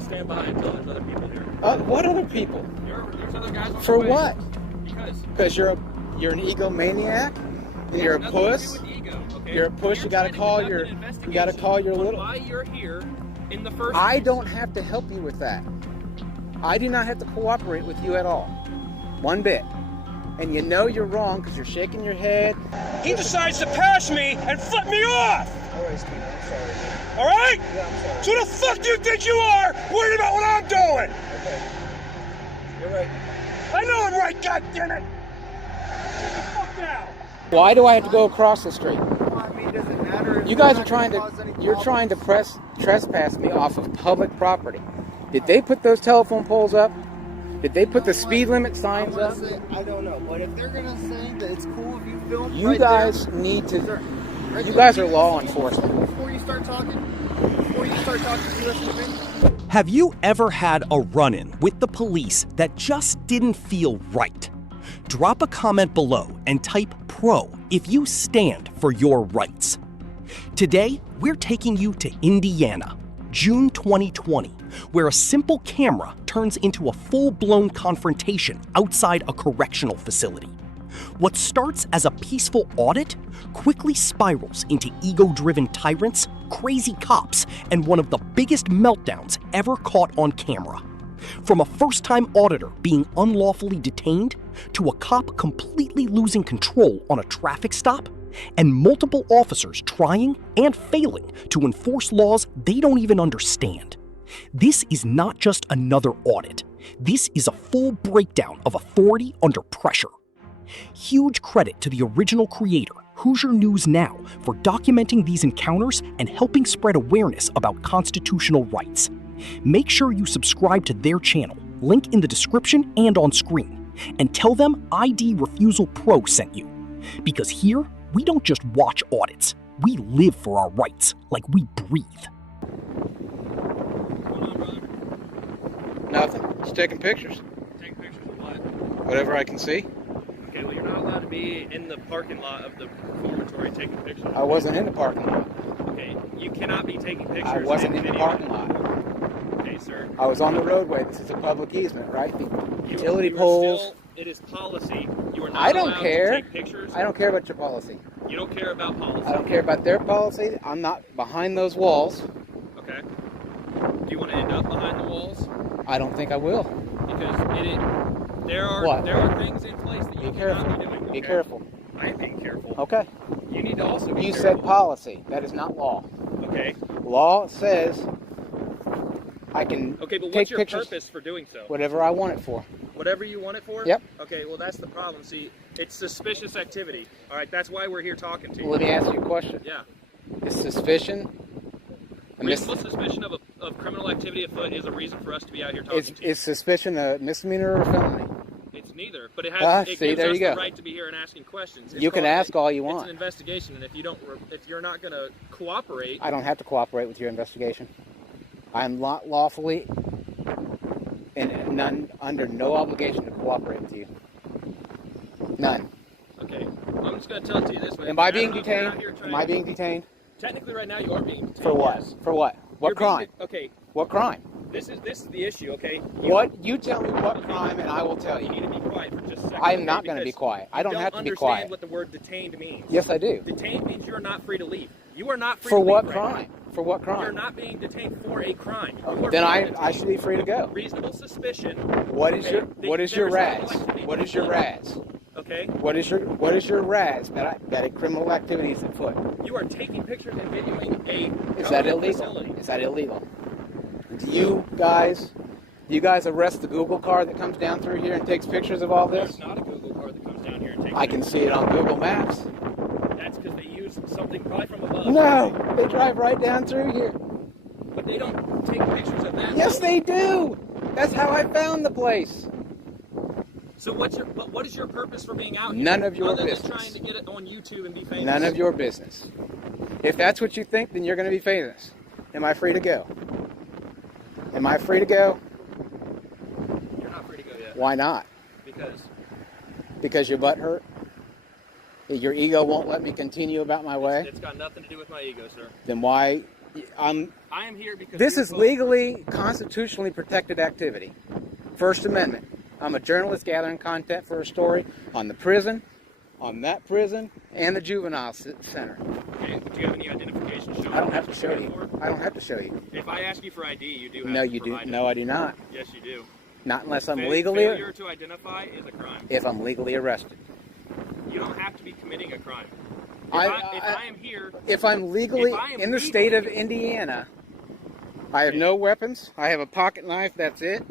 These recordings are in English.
gonna stand by until there's other people here. What other people? There's other guys on For the way. what? Because you're an egomaniac. You're a puss. Ego, okay? You're a puss. You gotta call your little. Why you're here in the first I place. don't have to help you with that. I do not have to cooperate with you at all. One bit. And you know you're wrong because you're shaking your head. He decides to pass me and flip me off! Alright, Steve, I'm sorry. Alright? Yeah, I'm sorry. So the fuck do you think you are worried about what I'm doing? Okay. You're right. I know I'm right, goddammit! Get the fuck down! Why do I have to go across the street? I mean, does it matter if You guys you're are trying not gonna to, cause you're any trying to problems? trespass me off of public property. Did they put those telephone poles up? Did they put the speed limit signs up? I don't know, but if they're gonna say that it's cool if you film You right guys there, need to, right you there, guys are law enforcement. Before you start talking, you listen to me. Have you ever had a run-in with the police that just didn't feel right? Drop a comment below and type PRO if you stand for your rights. Today, we're taking you to Indiana, June 2020, where a simple camera turns into a full-blown confrontation outside a correctional facility. What starts as a peaceful audit quickly spirals into ego-driven tyrants, crazy cops, and one of the biggest meltdowns ever caught on camera. From a first-time auditor being unlawfully detained, to a cop completely losing control on a traffic stop, and multiple officers trying and failing to enforce laws they don't even understand. This is not just another audit. This is a full breakdown of authority under pressure. Huge credit to the original creator, Hoosier News Now, for documenting these encounters and helping spread awareness about constitutional rights. Make sure you subscribe to their channel, link in the description and on screen, and tell them ID Refusal Pro sent you. Because here, we don't just watch audits, we live for our rights like we breathe. Nothing. Just taking pictures. Take pictures of what? Whatever I can see. Okay, well, you're not allowed to be in the parking lot of the reformatory taking pictures. I wasn't in the parking lot. Okay, you cannot be taking pictures. I wasn't in the video. parking lot. Okay, sir. I was on the roadway. This is a public easement, right? The utility You are poles. still, it is policy. You are not I don't allowed care. to take pictures. I don't care about your policy. You don't care about policy. I don't care about their policy. I'm not behind those walls. Okay. Do you want to end up behind the walls? I don't think I will. Because there are things in place that you cannot be doing. Be okay? careful. I am being careful. Okay. You need to also be You careful. said policy. That is not law. Okay. Law says I can Okay, but take what's your pictures purpose for doing so? whatever I want it for. Whatever you want it for? Yep. Okay, well that's the problem. See, it's suspicious activity. All right, that's why we're here talking to you. Well, let me ask you a question. Yeah. Is suspicion Reasonable suspicion of criminal activity afoot is a reason for us to be out here talking to you. is suspicion a misdemeanor or a felony? It's neither, but it has. It see, gives there us you go. the right to be here and asking questions. It's You can called- ask all you It's want. an investigation, and if you're not going to cooperate, I don't have to cooperate with your investigation. I am lawfully and under no obligation to cooperate with you. None. okay, I'm just going to tell it to you this way. Am I being I'm not detained? out here trying Am I to- being detained? Technically, right now you are being detained. For what? yes. For what? What You're being crime? okay, What crime? this is the issue. Okay. What? You tell me what crime, and I will tell You need you. to be quiet for just a second. I am okay, not going to be because quiet. I don't have to be understand quiet. what the word detained means. Yes, I do. Detained means you are not free to leave. You are not free For to leave what right crime? For what now. You're crime? not being detained for a crime. You are Then being I detained should be free to go. Reasonable suspicion. What is your Okay, What is your there's RAS? no activity. What is your RAS? Okay. What is your RAS that a criminal activity is afoot? You are taking pictures and videoing a Is that government illegal? facility. Is that illegal? Do you guys arrest the Google car that comes down through here and takes pictures of all There's this? not a Google car that comes down here and takes I can pictures. see it on Google Maps. That's because they use something probably from above. No, they drive right down through here. But they don't take pictures of that. Yes, they do. That's how I found the place. So what is your purpose for being out here? None of your other business. than trying to get it on YouTube and be famous? None of your business. If that's what you think, then you're going to be famous. Am I free to go? Am I free to go? You're not free to go yet. Why not? Because Because your butt hurt? Your ego won't let me continue about my way? it's got nothing to do with my ego, sir. Then why I am here because This you're is both- legally, constitutionally protected activity. First Amendment. I'm a journalist gathering content for a story on the prison, on that prison, and the juvenile center. Okay, do you have any identification showing? I don't have to that's show what you. you're for? I don't have to show you. If I ask you for ID, you do have No, to you do. provide it. No, I do not. Yes, you do. Not unless I'm Failure legally, to identify is a crime. if I'm legally arrested. You don't have to be committing a crime. If I I am here, If I'm legally If I am in the state of legally- Indiana, I have no weapons. I have a pocket knife. That's it.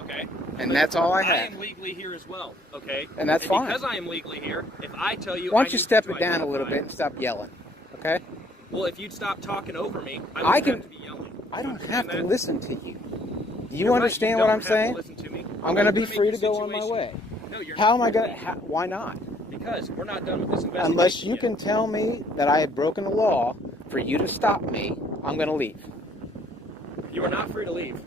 okay, And that's all I I have. am legally here as well. Okay, And that's fine. Because I am legally here, if I tell you, Why I don't you need step to it down a little identify- bit and stop yelling? Okay? Well, if you'd stop talking over me, I I wouldn't can- have to be yelling. I don't You have to understand that? listen to you. Do you You're right, understand don't what I'm have to saying? listen to me. I'm going to be make free the to go on my situation- way. No, you're How not am I free going to? Why not? Because we're not done with this investigation Unless you yet. can tell me that I have broken the law for you to stop me, I'm going to leave. You are not free to leave.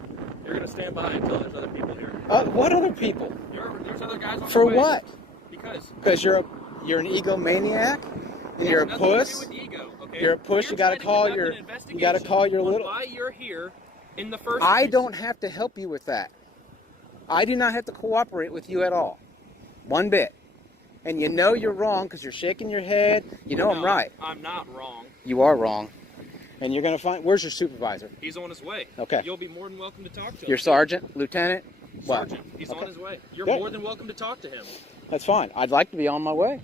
You're going to stand by until there's other people here. What other people? There's other guys on For the way. what? Because Because you're an egomaniac and you're a it has nothing to do puss. with ego, okay? You're a puss. We're You gotta trying to call conduct your- an you gotta call your investigation on little- why you're here in the first I place. don't have to help you with that. I do not have to cooperate with you at all. One bit. And you know you're wrong because you're shaking your head. You know I'm No, right. I'm not wrong. You are wrong. And you're going to find... Where's your supervisor? He's on his way. Okay. You'll be more than welcome to talk to him. Your sergeant? Lieutenant? What? Sergeant. He's Okay. on his way. You're Good. more than welcome to talk to him. That's fine. I'd like to be on my way.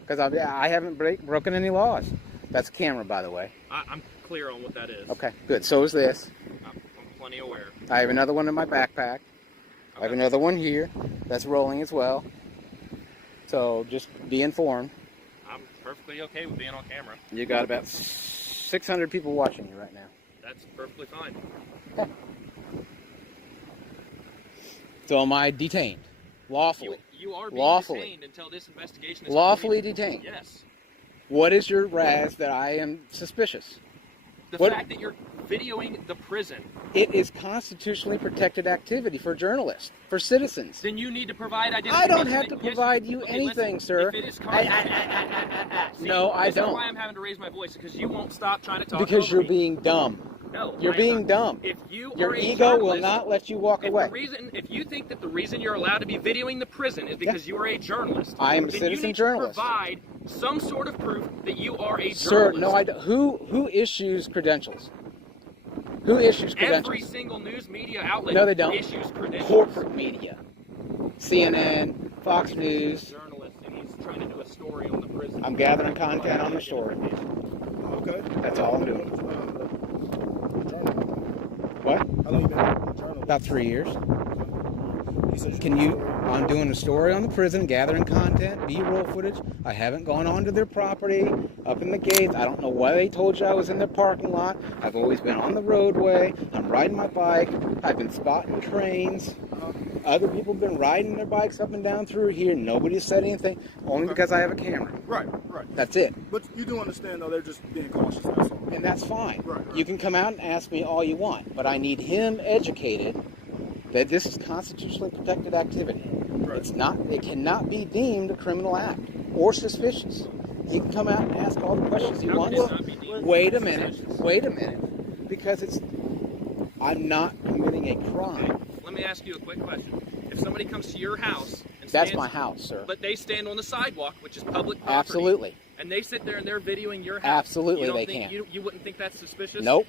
Because I haven't broken any laws. That's a camera, by the way. I'm clear on what that is. Okay, good. So is this. I'm plenty aware. I have another one in my backpack. I have Okay. another one here that's rolling as well. So just be informed. I'm perfectly okay with being on camera. You got about 600 people watching you right now. That's perfectly fine. So am I detained? Lawfully. You are being Lawfully. detained until this investigation is Lawfully completed. detained. Yes. What is your razz that I am suspicious? The What- fact that you're videoing the prison, It is constitutionally protected activity for journalists, for citizens. then you need to provide I identification. don't have to Yes, provide you okay, anything, listen, sir. If it is See, No, I this is don't. why I'm having to raise my voice, because you won't stop trying to talk Because over you're me. being dumb. No, You're I am being not. dumb. If you Your are a ego will journalist, not let you walk if away. If you think that the reason you're allowed to be videoing the prison is because you are a journalist, I am a then citizen you need journalist. To provide some sort of proof that you are a Sir, journalist. no, I don't. Who issues credentials? Who issues credentials? Every single news media outlet No, they don't. issues credentials. Corporate media. CNN, Fox News. Journalist, and he's trying to do a story on the prison. I'm gathering content on the story. Okay. That's all I'm doing. What? How long you been a journalist? About 3 years. You said Can you? I'm doing a story on the prison, gathering content, B-roll footage. I haven't gone onto their property, up in the gates. I don't know why they told you I was in their parking lot. I've always been on the roadway. I'm riding my bike. I've been spotting trains. Other people have been riding their bikes up and down through here. Nobody said anything, only because I have a camera. Right. That's it. But you do understand, though, they're just being cautious. That's all. And that's fine. Right. You can come out and ask me all you want, but I need him educated that this is constitutionally protected activity. Right. It's not. It cannot be deemed a criminal act or suspicious. He can come out and ask all the questions he How wants. can it not be deemed Wait a minute. suspicious? Wait a minute. Because I'm not committing a crime. Let me ask you a quick question. If somebody comes to your house and That's stands, my house, sir. but they stand on the sidewalk, which is public property, Absolutely. and they sit there and they're videoing your house, Absolutely you don't they think, can. You wouldn't think that's suspicious? Nope.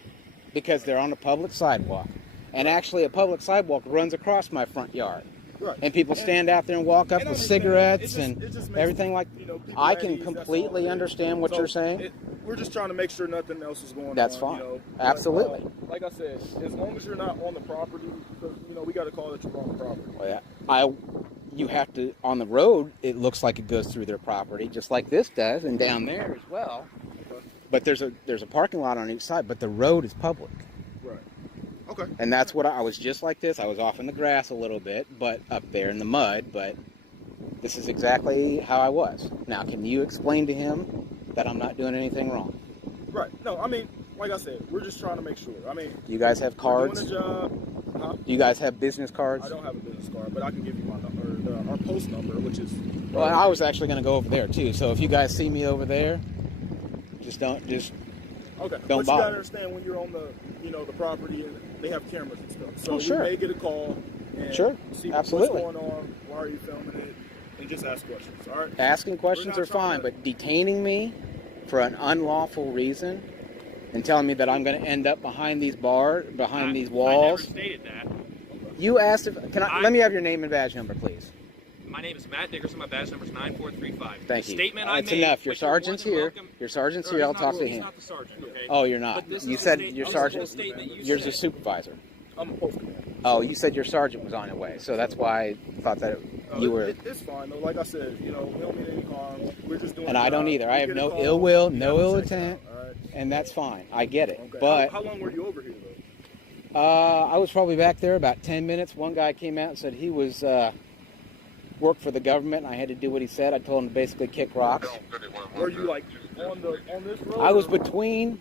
Because they're on a public sidewalk. And actually, a public sidewalk runs across my front yard. Right. And people stand out there and walk up And I with understand. cigarettes It just and makes, everything like. you know, people I at can ease, that's all completely it is. understand what So you're saying. We're just trying to make sure nothing else is going That's on. fine. You know, Absolutely. But, like I said, as long as you're not on the property, because we got to call that you're on the property. Well, yeah. You have to, on the road, it looks like it goes through their property, just like this does, and down there as well. But there's a parking lot on each side, but the road is public. Right. Okay. And that's what I was just like this. I was off in the grass a little bit, but up there in the mud, but this is exactly how I was. Now, can you explain to him that I'm not doing anything wrong? Right. No, I mean, like I said, we're just trying to make sure. I mean, Do you guys have we're cards? doing a job. Huh? Do you guys have business cards? I don't have a business card, but I can give you my number, our post number, which is. Well, I was actually going to go over there too. So if you guys see me over there, just Okay. Don't But you bother. gotta understand when you're on the, the property and they have cameras and stuff. So Oh, sure. you may get a call and Sure. see Absolutely. what's going on, why are you filming it, and just ask questions. All right. Asking questions We're are not trying fine, to- but detaining me for an unlawful reason and telling me that I'm going to end up behind these these walls. I never stated that. You asked if let me have your name and badge number, please. My name is Matt Dickerson. My badge number is 9435. Thank you. Statement I That's made, enough. Your which you're more sergeant's than here. welcome- Your sergeant's Or here. I'll he's talk not- to he's him. not the sergeant, okay? Oh, you're not. But this You is a said state- your this is a sergeant. statement you Yours said. is supervisor. I'm a post commander. Oh, you said your sergeant was on the way, so that's why I thought that you were. It's fine though. Like I said, we don't mean any harm. We're just doing. And I don't either. I have no ill will, no ill intent, and that's fine. I get it. Okay. But how long were you over here though? I was probably back there about 10 minutes. One guy came out and said he was worked for the government, and I had to do what he said. I told him to basically kick rocks. Were you like on this road? I was or- between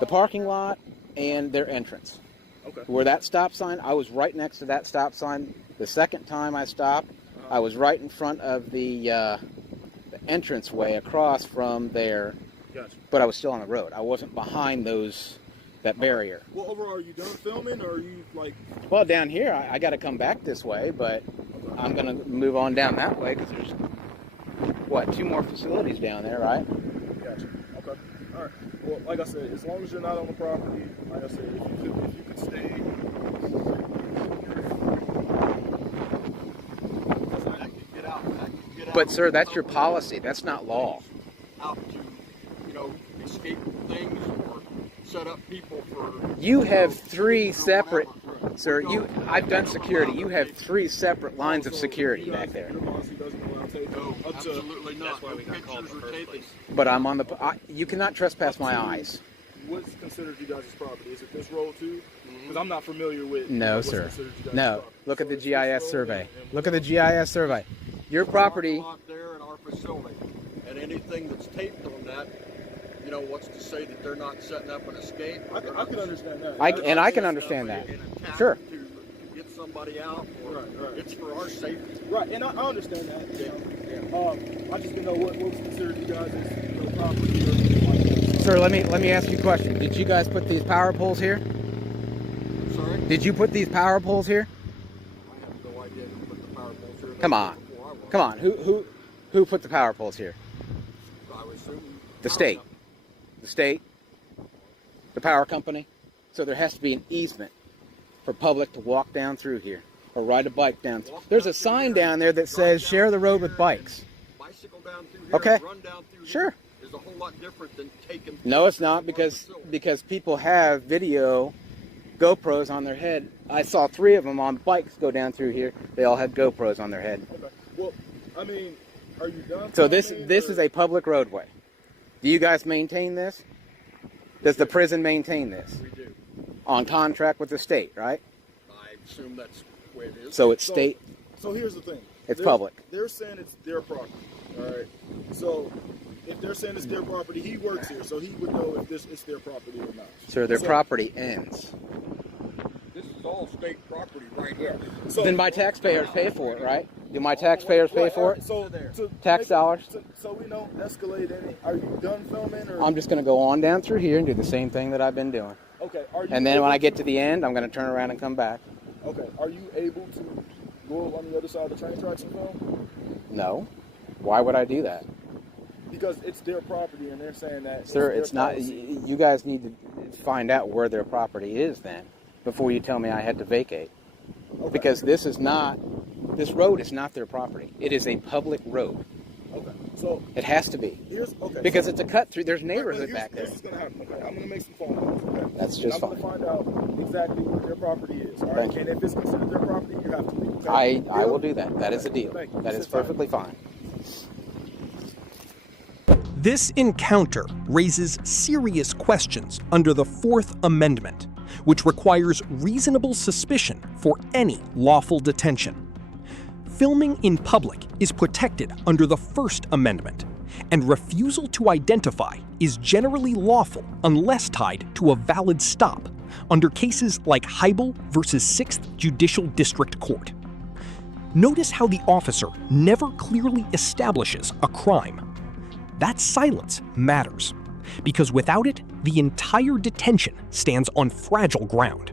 the parking lot and their entrance. Okay. Where that stop sign, I was right next to that stop sign. The second time I stopped, I was right in front of the entranceway across from there, Gotcha. but I was still on the road. I wasn't behind that barrier. Well, overall, are you done filming, or are you like? Well, down here, I got to come back this way, but I'm going to move on down that way because there's, 2 more facilities down there, right? Gotcha. Okay. All right. Well, like I said, as long as you're not on the property, like I said, if you could stay. But, sir, that's your policy. That's not law. Out to, escape things or set up people for. You have 3 or separate, whatever. sir, I've done security. You have 3 separate lines of security back there. Your policy doesn't allow taking No, up to. absolutely not. That's why we No got called in the pictures are first taken. place. But I'm on you cannot trespass my eyes. What's considered you guys' property? Is it this road too? Because I'm not familiar with. No, what's sir. considered you guys' No. property. Look at So the it's this GIS road survey. and Look at the GIS survey. Your property, Parking lot there in our facility, and anything that's taped on that, what's to say that they're not setting up an escape? I can understand that. I can understand that. An attack Sure. To get somebody out, or Right. it's for our safety. Right, and I understand that. I just didn't know what was considered you guys' property or anything like that. sir. Let me ask you a question. Did you guys put these power poles here? Sorry? Did you put these power poles here? I have no idea who put the power poles here. Come on. Before I was. Come on. Who put the power poles here? I would assume The state. The state. The power company. So there has to be an easement for public to walk down through here or ride a bike down. There's a sign down there that says share the road with bikes. Bicycle down through here, Okay. run down through Sure. here is a whole lot different than taking. No, it's not pictures of our because facility. people have video GoPros on their head. I saw 3 of them on bikes go down through here. They all had GoPros on their head. Okay. Well, I mean, are you done? So this filming, is or- a public roadway. Do you guys maintain this? Does the prison maintain this? We do. On contract with the state, right? I assume that's the way it is. So it's So- state. So here's the thing. It's They're- public. They're saying it's their property. All right. So if they're saying it's their property, he works here, so he would know if this is their property or not. Sir, their So- property ends. This is all state property right here. So Then my taxpayers pay for it, right? Do my taxpayers pay Right, for it? So to Tax make- dollars? So we don't escalate any. Are you done filming or? I'm just going to go on down through here and do the same thing that I've been doing. Okay. Are you? And then when able I get to the end, I'm going to turn around and come back. Okay. Are you able to go on the other side of the train tracks and film? No. Why would I do that? Because it's their property, and they're saying that. Sir, their it's not. policy. You guys need to find out where their property is then before you tell me I had to vacate. Okay. Because this road is not their property. It is a public road. Okay. So It has to be. here's okay. Because so, it's a cut through. There's Wait, neighborhood here's- back there. This is gonna happen. Okay. I'm gonna make some phone calls. Okay. That's And just I'm fine. gonna find out exactly what their property is. All right. Thank you. And if it's considered their property, you have to leave. Okay? I Deal? will do that. That is a deal. Thank you. That is Sit tight. perfectly fine. This encounter raises serious questions under the Fourth Amendment, which requires reasonable suspicion for any lawful detention. Filming in public is protected under the First Amendment, and refusal to identify is generally lawful unless tied to a valid stop under cases like Heibel versus 6th Judicial District Court. Notice how the officer never clearly establishes a crime. That silence matters. because without it, the entire detention stands on fragile ground.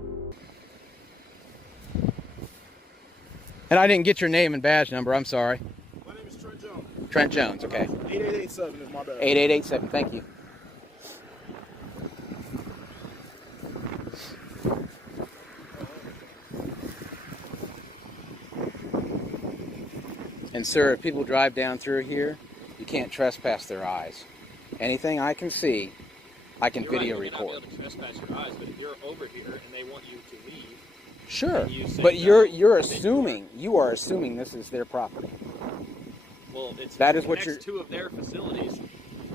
And I didn't get your name and badge number, I'm sorry. My name is Trent Jones. Trent Jones, okay. 8887 is my bad. 8887, thank you. And sir, if people drive down through here, you can't trespass their eyes. Anything I can see, I can video record. You're not able to trespass your eyes, but if you're over here and they want you to leave, sure, you say but no, you're then assuming, you are assuming this is their property. well, it's That is what next you're- two of their facilities.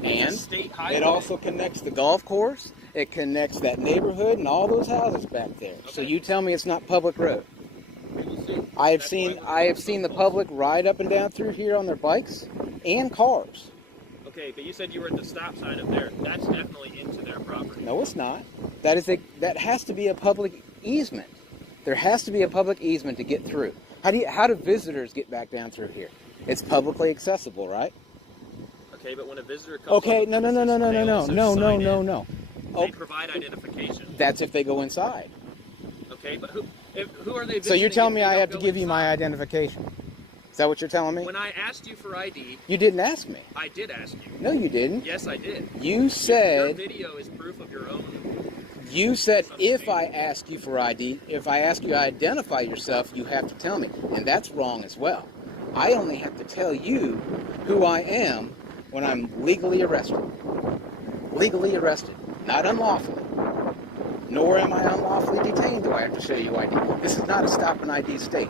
And It's a state highway. it also connects the golf course, it connects that neighborhood and all those houses back there. So Okay. you tell me it's not public road. We will see. I have That's seen why we're the so public ride up and down through here on their bikes and cars. Okay, but you said you were at the stop sign up there. That's definitely into their property. No, it's not. That has to be a public easement. There has to be a public easement to get through. How do visitors get back down through here? It's publicly accessible, right? Okay, but when a visitor comes Okay, on the no. premises, they also sign in. Oh, They provide identification. that's if they go inside. Okay, but who are they visiting? So you're telling if me they I don't have to go give you my inside? identification? Is that what you're telling me? When I asked you for ID, You didn't ask me. I did ask you. No, you didn't. Yes, I did. You Your said video is proof of your own. if I ask you for ID, if I ask you to identify yourself, you have to tell me. And that's wrong as well. I only have to tell you who I am when I'm legally arrested. Legally arrested, not unlawfully. Nor am I unlawfully detained, do I have to show you ID. This is not a stop and ID state.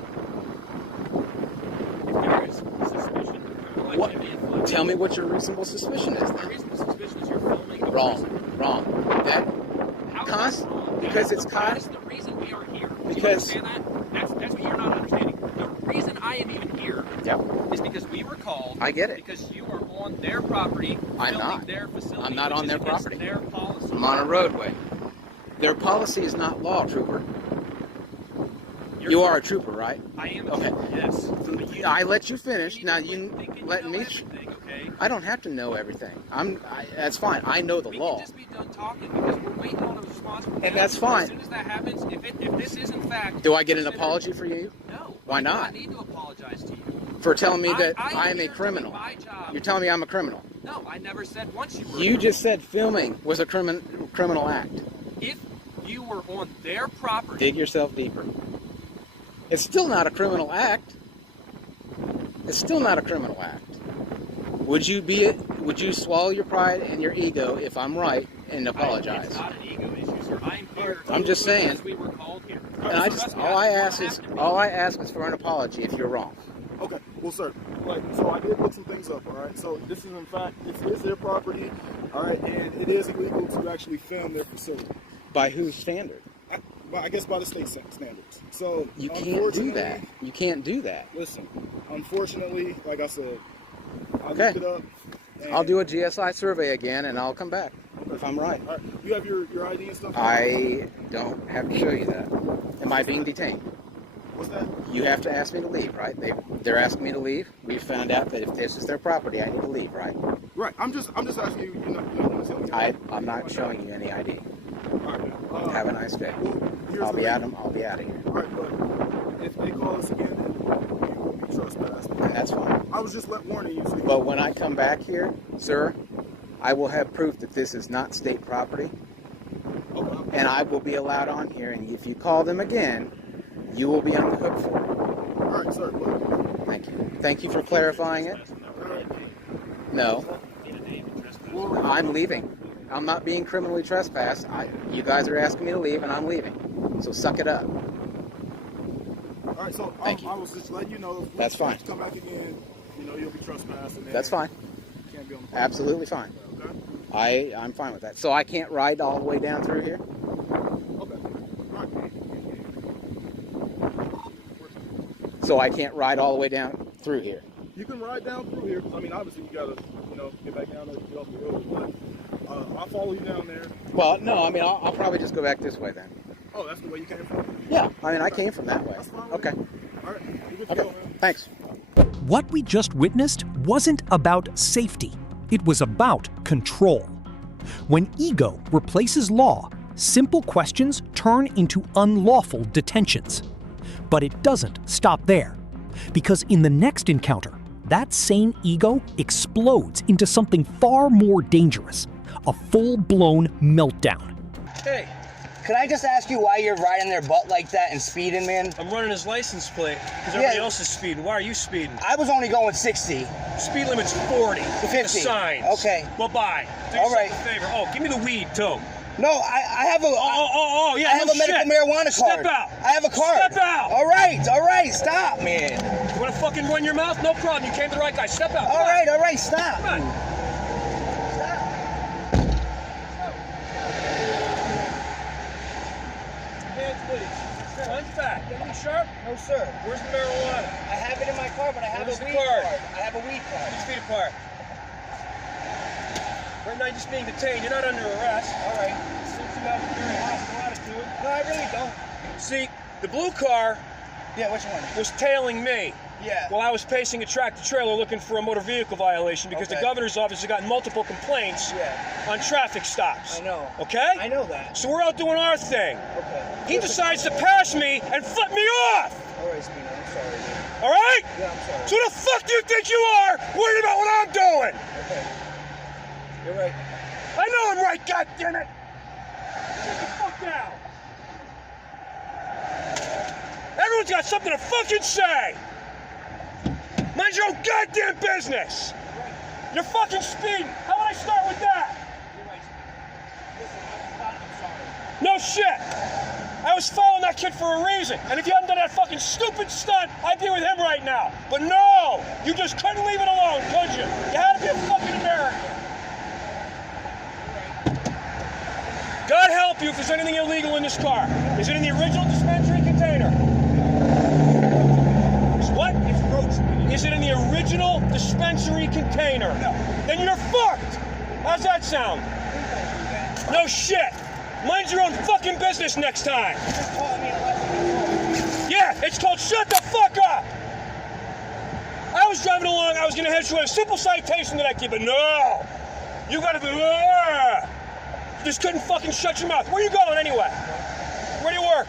If there is suspicion of criminal What? activity afoot, Tell me what your reasonable suspicion is the then. reasonable suspicion is you're filming a Wrong, prison. wrong. That How is Cons- that wrong? because That it's is the- that cons- is the reason we are here. Do Because- you understand that? That's what you're not understanding. The reason I am even here Yep. is because we were called. I get it. Because you are on their property. I'm filming not. Their facility. I'm not which on is their against property. Their policy. I'm on a roadway. Their policy is not law, trooper. You are a trooper, right? I am. A Okay. trooper, yes. But you- I let you finish. need Now to you quit thinking let you me. know everything, okay? I don't have to know everything. That's fine. I know the We law. can just be done talking because we're waiting on a response from And them. that's fine. As soon as that happens, if this is in fact. Do I get an considered- apology for you? No. Why I do not? need to apologize to you. For telling me that I am here a doing criminal. My job. You're telling me I'm a criminal. No, I never said once you were. You just said filming was a criminal act. If you were on their property. Dig yourself deeper. It's still not a criminal act. It's still not a criminal act. Would you swallow your pride and your ego if I'm right and apologize? It's not an ego issue, sir. I'm here. I'm just saying. Because we were called here. And all I ask is for an apology if you're wrong. Okay, well, sir, so I did look some things up, all right? So this is, in fact, this is their property, all right, and it is illegal to actually film their facility. By whose standard? I guess by the state standards. So You can't do that. You can't do that. Listen, unfortunately, like I said, I Okay. looked it up. and- I'll do a GSI survey again and I'll come back if I'm right. All right, you have your ID and stuff? I don't have to show you that. Am I being detained? What's that? You have to ask me to leave, right? They're asking me to leave. We found out that if this is their property, I need to leave, right? Right, I'm just asking you, you don't want to tell me. I'm not showing you any ID. All right, Have a nice day. well, here's I'll the be thing. out of here. All right, but if they call us again, then you will be trespassed. And that's fine. I was just warning you. So you But when I come back here, sir, I will have proof that this is not state property, okay. and I will be allowed on here. And if you call them again, you will be on the hook for it. All right, sir. Look. Thank you. Thank you for clarifying it. No, I'm leaving. I'm not being criminally trespassed. You guys are asking me to leave, and I'm leaving. So suck it up. All right, so Thank you. I was just letting you know. If That's fine. you come back again, you'll be trespassed. And then That's fine. You can't be on the Absolutely fine. Okay. I'm fine with that. So I can't ride all the way down through here? Okay. All right. So I can't ride all the way down through here? You can ride down through here. I mean, obviously you gotta, get back down there, get off the road. But I'll follow you down there. Well, no, I mean, I'll probably just go back this way then. Oh, that's the way you came from. Yeah, I mean, I came from that way. That's fine. Okay. All right. You good to Okay. go, man. Thanks. What we just witnessed wasn't about safety. It was about control. When ego replaces law, simple questions turn into unlawful detentions. But it doesn't stop there, because in the next encounter, that same ego explodes into something far more dangerous, a full-blown meltdown. Hey, Can I just ask you why you're riding their butt like that and speeding, man? I'm running his license plate because everybody else is speeding. Why are you speeding? I was only going 60. Speed limit's 40. 50. Signs. Okay. Bye-bye. Do All yourself right. a favor. Oh, give me the weed, too. No, I have a. Yeah, I have no a medical shit. marijuana card. Step out. I have a card. Step out. All right, stop, man. You want to fucking run your mouth? No problem. You came to the right guy. Step out. All right, stop. Come on. Hands, please. Hands back. Anything sharp? No, sir. Where's the marijuana? I have it in my car, but I have Where's a the weed card? card. I have a weed card. 6 feet apart. Right now, you're just being detained. You're not under arrest. All right. Seems you have a very hostile attitude. No, I really don't. See, the blue car Yeah, which one? was tailing me Yeah. while I was pacing a tractor trailer looking for a motor vehicle violation because the Okay. governor's office has gotten multiple complaints on traffic stops. I know. Okay? I know that. So we're out doing our thing. Okay. He decides to pass me and flip me off. All right, Spino, I'm sorry, dude. All right? Yeah, I'm sorry. So who the fuck do you think you are worried about what I'm doing? Okay. You're right. I know I'm right, goddammit! Get the fuck down! Everyone's got something to fucking say! Mind your own goddamn business! You're fucking speeding! How about I start with that? You're right, Spino. Listen, I'm sorry. No shit! I was following that kid for a reason, and if you hadn't done that fucking stupid stunt, I'd be with him right now. But no! You just couldn't leave it alone, could you? You had to be a fucking American. God help you if there's anything illegal in this car. Is it in the original dispensary container? What? It's roach. Is it in the original dispensary container? No. Then you're fucked! How's that sound? No shit! Mind your own fucking business next time! Just calling me a lesson. Yeah, it's called shut the fuck up! I was driving along, I was gonna hit you with a simple citation that I give, but no! You gotta be, you just couldn't fucking shut your mouth. Where you going anyway? Where do you work?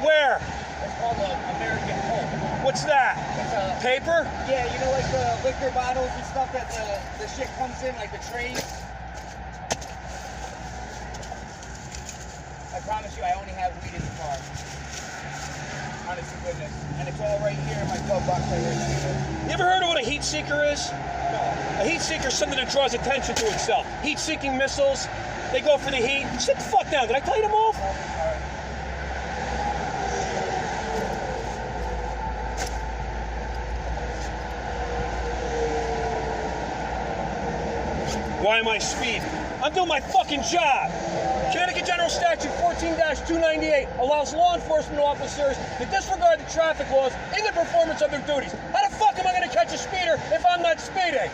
Where? It's called American Pulp. What's that? It's a Paper? Yeah, you know, like the liquor bottles and stuff that the shit comes in, like the trays. I promise you, I only have weed in the car. Honest to goodness. And it's all right here in my glove box right here. You ever heard of what a heat seeker is? No. A heat seeker is something that draws attention to itself. Heat-seeking missiles, they go for the heat. Sit the fuck down. Did I tell you to move? Why am I speeding? I'm doing my fucking job. Connecticut General Statute 14-298 allows law enforcement officers to disregard the traffic laws in the performance of their duties. How the fuck am I going to catch a speeder if I'm not speeding?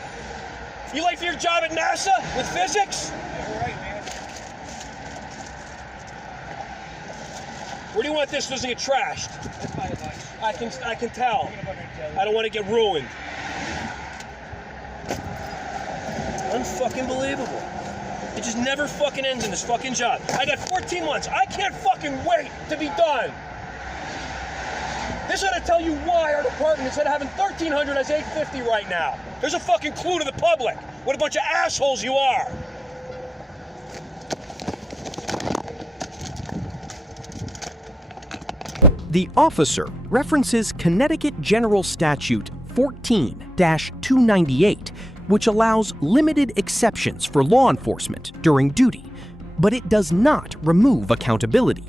You late for your job at NASA with physics? You're right, man. Where do you want this so it doesn't get trashed? That's my advice. I can tell. You're gonna put me in jail. I don't want to get ruined. Unfucking believable. It just never fucking ends in this fucking job. I got 14 months. I can't fucking wait to be done. This ought to tell you why our department, instead of having 1,300, has 850 right now. There's a fucking clue to the public. What a bunch of assholes you are. The officer references Connecticut General Statute 14-298, which allows limited exceptions for law enforcement during duty, but it does not remove accountability.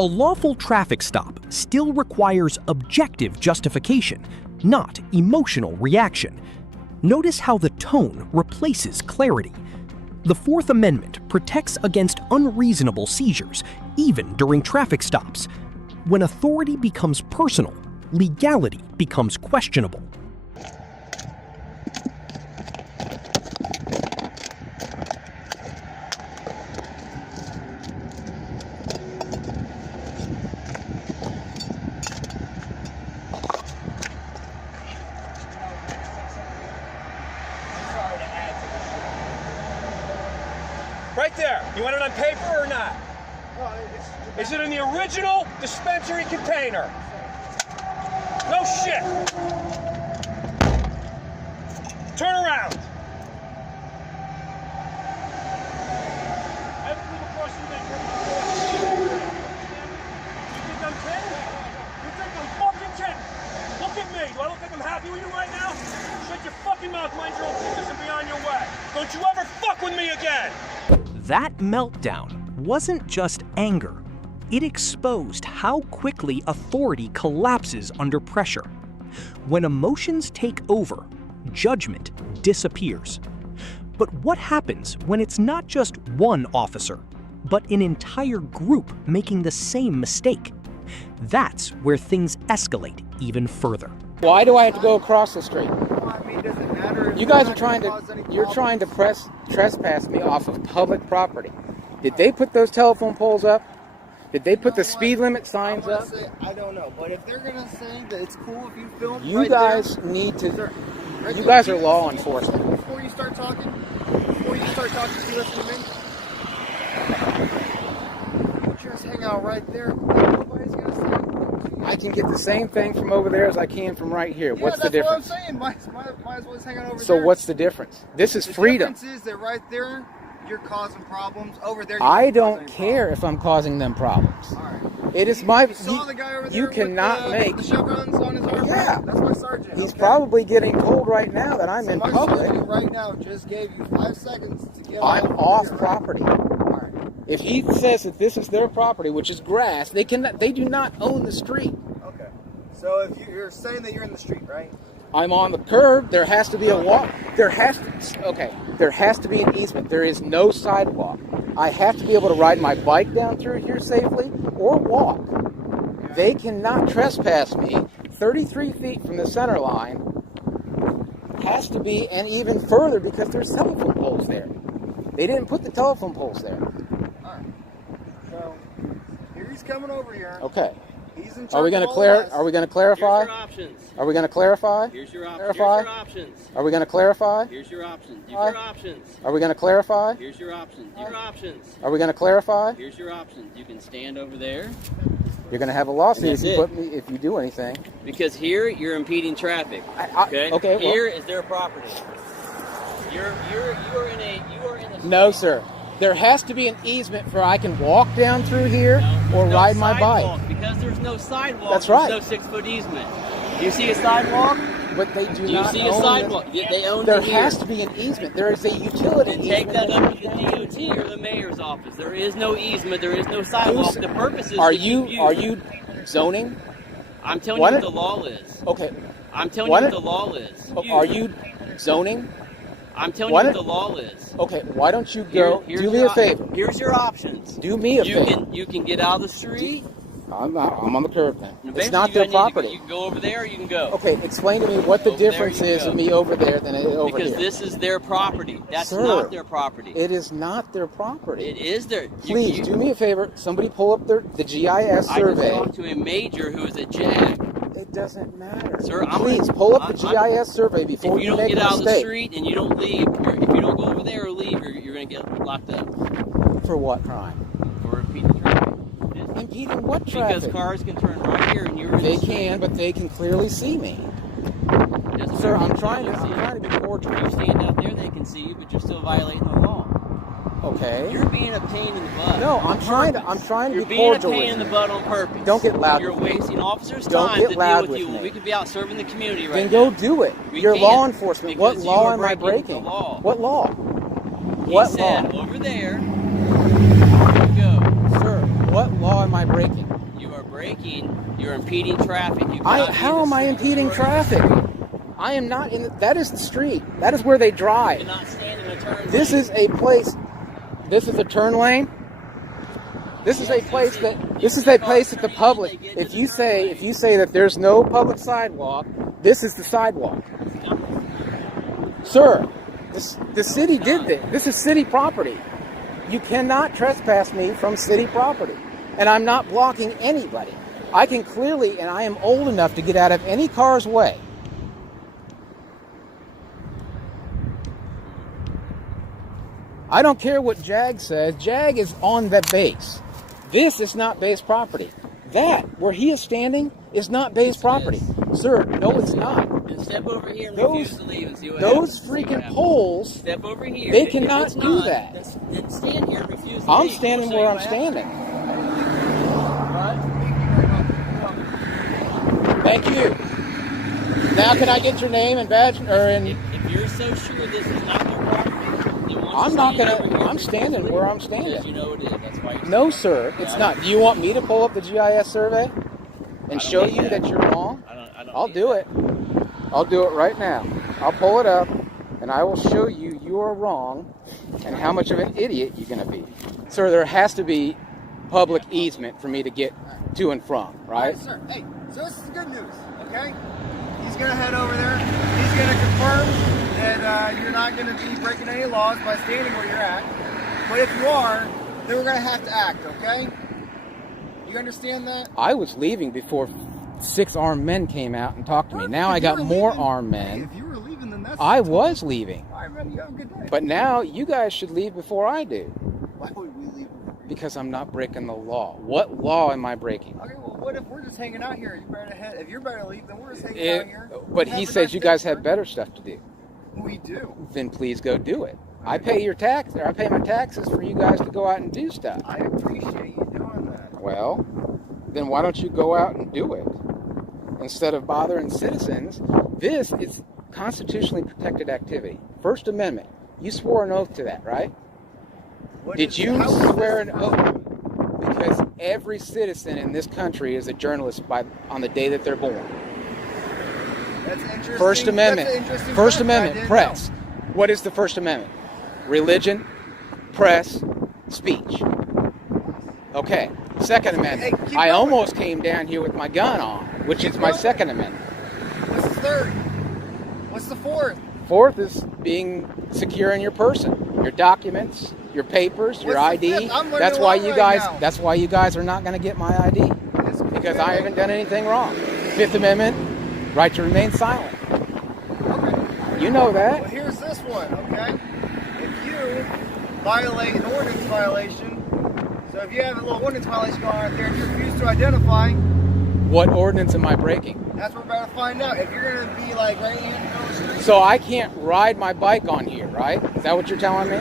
A lawful traffic stop still requires objective justification, not emotional reaction. Notice how the tone replaces clarity. The Fourth Amendment protects against unreasonable seizures, even during traffic stops. When authority becomes personal, legality becomes questionable. Right there. You want it on paper or not? No, Is it in the original dispensary container? No shit. Turn around. Everything across you, man. You think I'm kidding? You think I'm fucking kidding? Look at me. Do I look like I'm happy with you right now? Shut your fucking mouth, mind your own business, and be on your way. Don't you ever fuck with me again. That meltdown wasn't just anger. It exposed how quickly authority collapses under pressure. When emotions take over, judgment disappears. But what happens when it's not just one officer, but an entire group making the same mistake? That's where things escalate even further. Why do I have to go across the street? I mean, does it matter if You guys are not trying gonna to, cause any you're problems? trying to trespass me off of public property. Did they put those telephone poles up? Did they put the speed limit signs up? I don't know, but if they're gonna say that it's cool if you film, You right guys there, need to, right you there, guys you are law listen- enforcement. Before you start talking, you listen to me. Just hang out right there. Nobody's gonna say anything to you. I can get the same thing from over there as I can from right here. Yeah, What's the that's difference? what I'm saying. Might as well just hang out over So there. what's the difference? This is The freedom. difference is that right there, you're causing problems. Over there, I you're not don't causing care any if I'm causing them problems. problems. All right. It is my. You saw the guy over there You cannot with make. the chevrons on his arm? Yeah. That's my sergeant. He's okay? probably getting told right now that I'm So in my public. sergeant right now just gave you 5 seconds to get I'm off here. property. All right. If he says that this is their property, which is grass, they do not own the street. Okay. So if you're saying that you're in the street, right? I'm on the curb. There has to be a walk. There has to be an easement. There is no sidewalk. I have to be able to ride my bike down through here safely or walk. They cannot trespass me 33 feet from the center line. Has to be, and even further because there's telephone poles there. They didn't put the telephone poles there. All right. So here he's coming over here. Okay. He's in charge Are we going of to all this. Are we going to clarify? Here's your options. Are we going to clarify? Here's your Clarify? options. Are we going to clarify? Here's your options. Aye. Your options. Are we going to clarify? Here's your options. Your options. Are we going to clarify? Here's your options. You can stand over there You're going to have a lawsuit And if that's you if you do anything. because here you're impeding traffic. Okay. Okay. Well, Here is their property. You are in a. no, sir. There has to be an easement where I can walk down through here or No ride my sidewalk. bike. Because there's no sidewalk. That's right. There's no 6-foot easement. Do you see a sidewalk? But they do Do you not see own a sidewalk? the- They own There it here. has to be an easement. There is a utility Then take easement. that up to the DOT or the mayor's office. There is no easement. There is no sidewalk. Who's- The purpose is Are to keep you zoning? I'm telling What you what it- the law is. Okay. I'm telling What you what it- the law is. Are you zoning? I'm telling what you it- what the law is. Okay. Why don't you go? Here's Do me your a favor. Here's your options. Do me a favor. You can get out of the street. I'm on the curb then. and It's basically not you their gotta need to go- property. You can go over there or you can go. Okay, explain to me what the Over there difference you is go. of me over there than over Because here. this is their property. That's Sir, not their property. It is not their property. It is their. Please do me a favor. Somebody pull up the GIS I just survey. talked to a major who is a JAG. It doesn't matter. Sir, I'm Please gonna- pull up the I'm- GIS survey before If you you don't make get a out of the mistake. street and you don't leave, if you don't go over there or leave, you're going to get locked up For what crime? for impeding traffic. Impeding what Because traffic? cars can turn right here and you're in They the street. can, but they can clearly see me. It doesn't Sir, matter I'm if trying they to see you. be cordial. If you stand out there, they can see you, but you're still violating the law. Okay. You're being a pain in the butt. No, on I'm trying to You're be being a cordial pain with in the you. butt on purpose. Don't get loud You're with me. wasting officers' Don't time get to loud deal with with you. me. We could be out serving the community right Then now. go do it. We You're law can't, enforcement. What because law you are am I breaking breaking? the law. What law? He What said law? over there, you go. Sir, what law am I breaking? You are breaking, you're impeding traffic. You cannot be How in am the I street. impeding You are- traffic? I am not in that is the street. That is where they You're drive. not standing in a turn This lane. is a place. This is a turn lane. This is a place that the public. If you say that there's no public sidewalk, this is the sidewalk. Sir, the city did this. This is city property. You cannot trespass me from city property. And I'm not blocking anybody. I can clearly, and I am old enough to get out of any car's way. I don't care what JAG says. JAG is on the base. This is not base property. That, where he is standing, is not base property. Sir, no, it's not. And step over here and Those- refuse to leave and see what Those happens. freaking poles, Step over here. they If cannot it's do not, that. Then stand here and refuse to I'm leave. standing We'll where show I'm you what standing. happens. Thank you. Now can I get your name and badge, If you're so sure this is not your property, then why don't I'm you not stand gonna, over here I'm and standing refuse to where leave? I'm standing. Because you know it is. That's why you're No, standing sir, there. it's not. Do you want me to pull up the GIS survey and don't show need you that. that you're wrong? I don't I'll need do that. it. I'll do it right now. I'll pull it up and I will show you you are wrong and how much of an idiot you're going to be. Sir, there has to be public easement for me to get to and from, right? Sir, hey, so this is good news, okay? He's gonna head over there. He's gonna confirm that you're not gonna be breaking any laws by standing where you're at. But if you are, then we're gonna have to act, okay? You understand that? I was leaving before 6 armed men came out and talked to me. Now If I you got were more leaving- armed Hey, men. if you were leaving, then that's. I was leaving. All right, man. You have a good day. But now you guys should leave before I do. Why would we leave? Because I'm not breaking the law. What law am I breaking? Okay, well, what if we're just hanging out here? You better head. If you're better to leave, then we're just hanging It- out here. but Have he a says nice you day, guys sir. have better stuff to do. We do. Then please go do it. I pay your tax, or I pay my taxes for you guys to go out and do stuff. I appreciate you doing that. Well, then why don't you go out and do it instead of bothering citizens? This is constitutionally protected activity. First Amendment. You swore an oath to that, right? What Did is- you how is swear an this- oath? Because every citizen in this country is a journalist on the day that they're born. That's interesting. First Amendment. That's an interesting First fact. I Amendment. didn't Press. What is the First Amendment? Religion, press, speech. Okay. Second Amendment. Hey, keep I going. almost came down here with my gun on, which Keep is my going. Second Amendment. know. What's the third? What's the fourth? Fourth is being secure in your person, your documents, your papers, your What's the ID. fifth? I'm learning That's a why lot you right guys. now. That's why you guys are not going to get my ID It's because I haven't done anything wrong. Fifth Amendment, right to remain silent. Okay. You know Well, that. here's this one, okay? If you violate an ordinance violation, so if you have a little ordinance violation going on out there and you refuse to identify, What ordinance am I breaking? that's what we're about to find out. If you're going to be like right here in the middle of the street, So I can't ride my bike on here, right? Is that what you're telling me?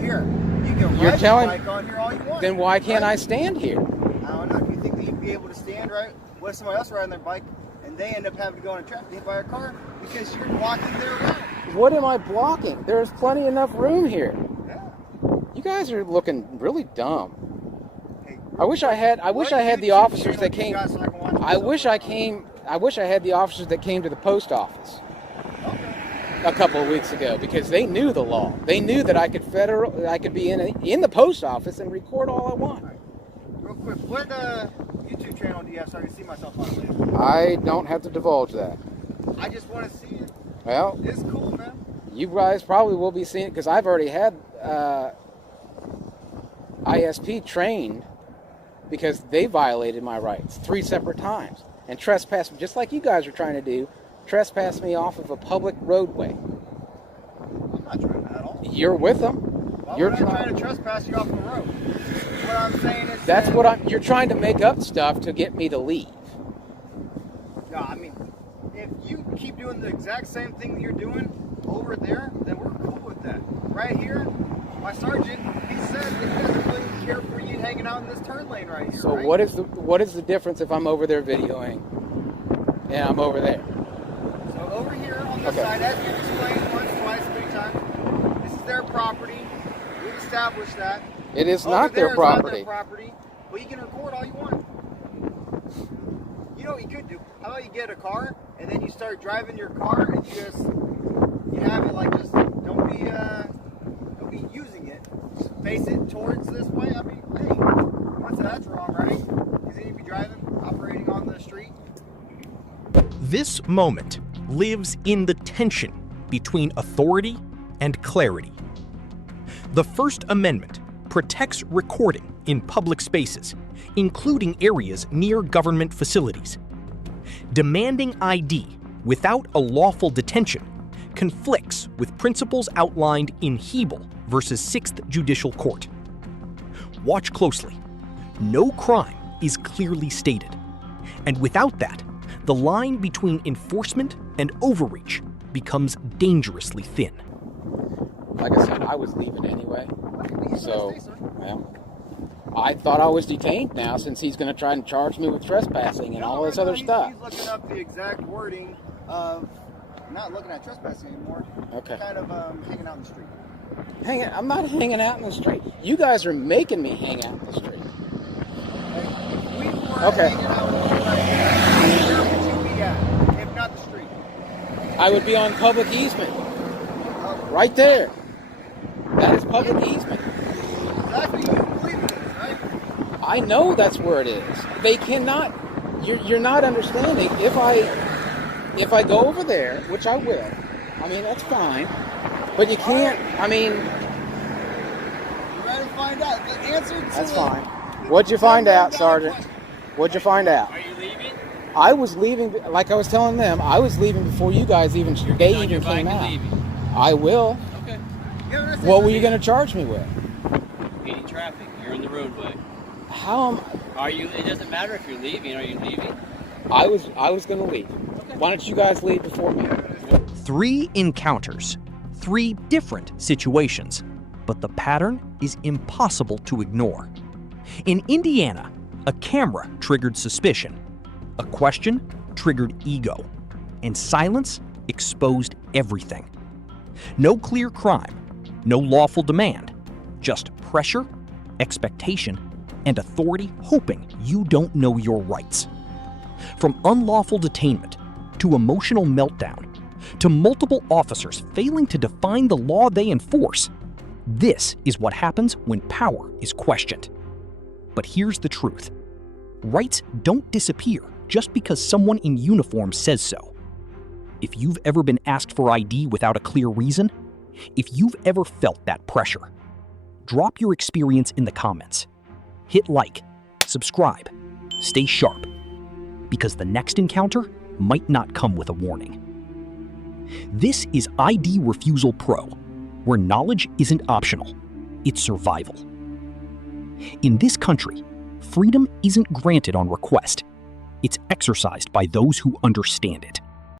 here, you can You're ride telling- your bike on here all you want. Then why can't right? I stand here? I don't know. Do you think that you'd be able to stand right with somebody else riding their bike and they end up having to go in a traffic hit by a car because you're blocking their route? What am I blocking? There's plenty enough room here. Yeah. You guys are looking really dumb. Hey, I wish I had what the YouTube officers channel that do you came. got so I can watch I this wish over? I had the officers that came to the post office Okay. a couple of weeks ago because they knew the law. They knew that I could be in the post office and record all I want. Real quick, what YouTube channel do you have so I can see myself on it later? I don't have to divulge that. I just want to see it. Well, It's cool, man. you guys probably will be seeing it because I've already had ISP trained because they violated my rights 3 separate times and trespassed, just like you guys are trying to do, trespassed me off of a public roadway. I'm not trying that at all. You're with them. Why You're would I try to trespass you off the road? What I'm saying is That's that- what you're trying to make up stuff to get me to leave. No, I mean, if you keep doing the exact same thing that you're doing over there, then we're cool with that. Right here, my sergeant, he said that he doesn't really care for you hanging out in this turn lane right here. So right? what is the difference if I'm over there videoing and I'm over there? So over here on this Okay. side, as we've explained once, twice, 3 times, this is their property. We've established that. It is Over not there their is not property. their property, but you can record all you want. You know what you could do? How about you get a car and then you start driving your car and you have it like just don't be using it. Just face it towards this way. I mean, hey, once that's wrong, right? Because then you'd be driving, operating on the street. This moment lives in the tension between authority and clarity. The First Amendment protects recording in public spaces, including areas near government facilities. Demanding ID without a lawful detention conflicts with principles outlined in Hebel versus 6th Judicial Court. Watch closely. No crime is clearly stated. And without that, the line between enforcement and overreach becomes dangerously thin. Like I said, I was leaving anyway. So, well, I thought I was detained now since he's going to try and charge me with trespassing and all this other stuff. He's looking up the exact wording of not looking at trespassing anymore. Okay. Kind of hanging out in the street. I'm not hanging out in the street. You guys are making me hang out in the street. If we were Okay. hanging out with you right now, where would you be at, if not the street? I would be on public easement. Right there. That is public easement. Exactly, you believe it is, right? I know that's where it is. They cannot. You're not understanding. If I go over there, which I will, I mean that's fine. But you can't. I mean, You ready to find out? The answer to that's fine. What'd you find out, Sergeant? What'd you find out? Are you leaving? I was leaving, like I was telling them, I was leaving before you guys even, they On your even came bike and out. leaving. I will. Okay. What were you going to charge me with? Impeding traffic. You're in the roadway. How am Are you? It doesn't matter if you're leaving. Are you leaving? I was going to leave. Why don't you guys leave before me? 3 encounters, 3 different situations, but the pattern is impossible to ignore. In Indiana, a camera triggered suspicion, a question triggered ego, and silence exposed everything. No clear crime, no lawful demand, just pressure, expectation, and authority hoping you don't know your rights. From unlawful detainment to emotional meltdown to multiple officers failing to define the law they enforce, this is what happens when power is questioned. But here's the truth. Rights don't disappear just because someone in uniform says so. If you've ever been asked for ID without a clear reason, if you've ever felt that pressure, drop your experience in the comments. Hit like, subscribe, stay sharp, because the next encounter might not come with a warning. This is ID Refusal Pro, where knowledge isn't optional, it's survival. In this country, freedom isn't granted on request, it's exercised by those who understand it.